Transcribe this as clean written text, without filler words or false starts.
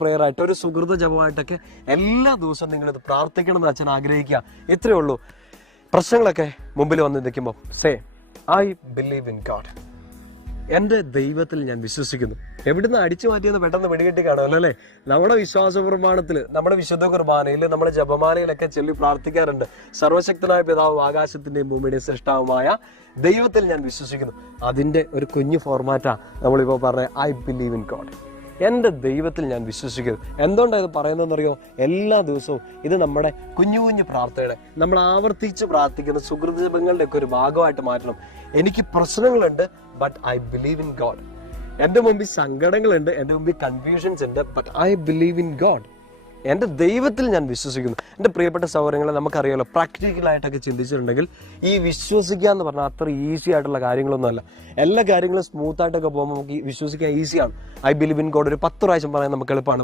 Prayer ആയിട്ട് ഒരു സുഹൃത ജപമായിട്ടൊക്കെ എല്ലാ ദിവസവും നിങ്ങളിത് പ്രാർത്ഥിക്കണം എന്ന് അച്ഛൻ ആഗ്രഹിക്കുക. ഇത്രയേ ഉള്ളൂ. പ്രശ്നങ്ങളൊക്കെ മുമ്പിൽ വന്ന് നിൽക്കുമ്പോൾ say I believe in God. എൻ്റെ ദൈവത്തിൽ ഞാൻ വിശ്വസിക്കുന്നു. എവിടുന്ന് അടിച്ചു മാറ്റിയെന്ന് പെട്ടെന്ന് വെടികെട്ടി കാണുമല്ലോ അല്ലേ? നമ്മുടെ വിശ്വാസ പ്രമാണത്തിൽ, നമ്മുടെ വിശുദ്ധ കുർബാനയിൽ, നമ്മുടെ ജപമാലയിലൊക്കെ ചൊല്ലി പ്രാർത്ഥിക്കാറുണ്ട്. സർവശക്തനായ പിതാവ് ആകാശത്തിന്റെയും ഭൂമിയുടെയും സൃഷ്ടാവുമായ ദൈവത്തിൽ ഞാൻ വിശ്വസിക്കുന്നു. അതിന്റെ ഒരു കുഞ്ഞു ഫോർമാറ്റാ നമ്മളിപ്പോൾ പറഞ്ഞ ഐ ബിലീവ് ഇൻ ഗോഡ്. എൻ്റെ ദൈവത്തിൽ ഞാൻ വിശ്വസിക്കുന്നു. എന്തുകൊണ്ടാണ് ഇത് പറയുന്നതെന്നറിയോ? എല്ലാ ദിവസവും ഇത് നമ്മുടെ കുഞ്ഞു കുഞ്ഞു പ്രാർത്ഥനയുടെ, നമ്മൾ ആവർത്തിച്ച് പ്രാർത്ഥിക്കുന്ന സുഹൃതജപങ്ങളുടെ ഒക്കെ ഒരു ഭാഗമായിട്ട് മാറ്റണം. എനിക്ക് പ്രശ്നങ്ങളുണ്ട്, but I believe in God. എൻ്റെ മുമ്പിൽ സങ്കടങ്ങളുണ്ട്, എൻ്റെ മുമ്പിൽ കൺഫ്യൂഷൻസ് ഉണ്ട്, but I believe in God. എൻ്റെ ദൈവത്തിൽ ഞാൻ വിശ്വസിക്കുന്നു. എൻ്റെ പ്രിയപ്പെട്ട സഹോദരങ്ങളെ, നമുക്കറിയാമല്ലോ, പ്രാക്ടിക്കലായിട്ടൊക്കെ ചിന്തിച്ചിട്ടുണ്ടെങ്കിൽ ഈ വിശ്വസിക്കുക എന്ന് പറഞ്ഞാൽ അത്ര ഈസി ആയിട്ടുള്ള കാര്യങ്ങളൊന്നുമല്ല. എല്ലാ കാര്യങ്ങളും സ്മൂത്ത് ആയിട്ടൊക്കെ പോകുമ്പോൾ നമുക്ക് വിശ്വസിക്കാൻ ഈസിയാണ്. ഐ ബിലീവ് ഇൻ ഗോഡ് ഒരു 10 പ്രാവശ്യം പറയാൻ നമുക്ക് എളുപ്പമാണ്.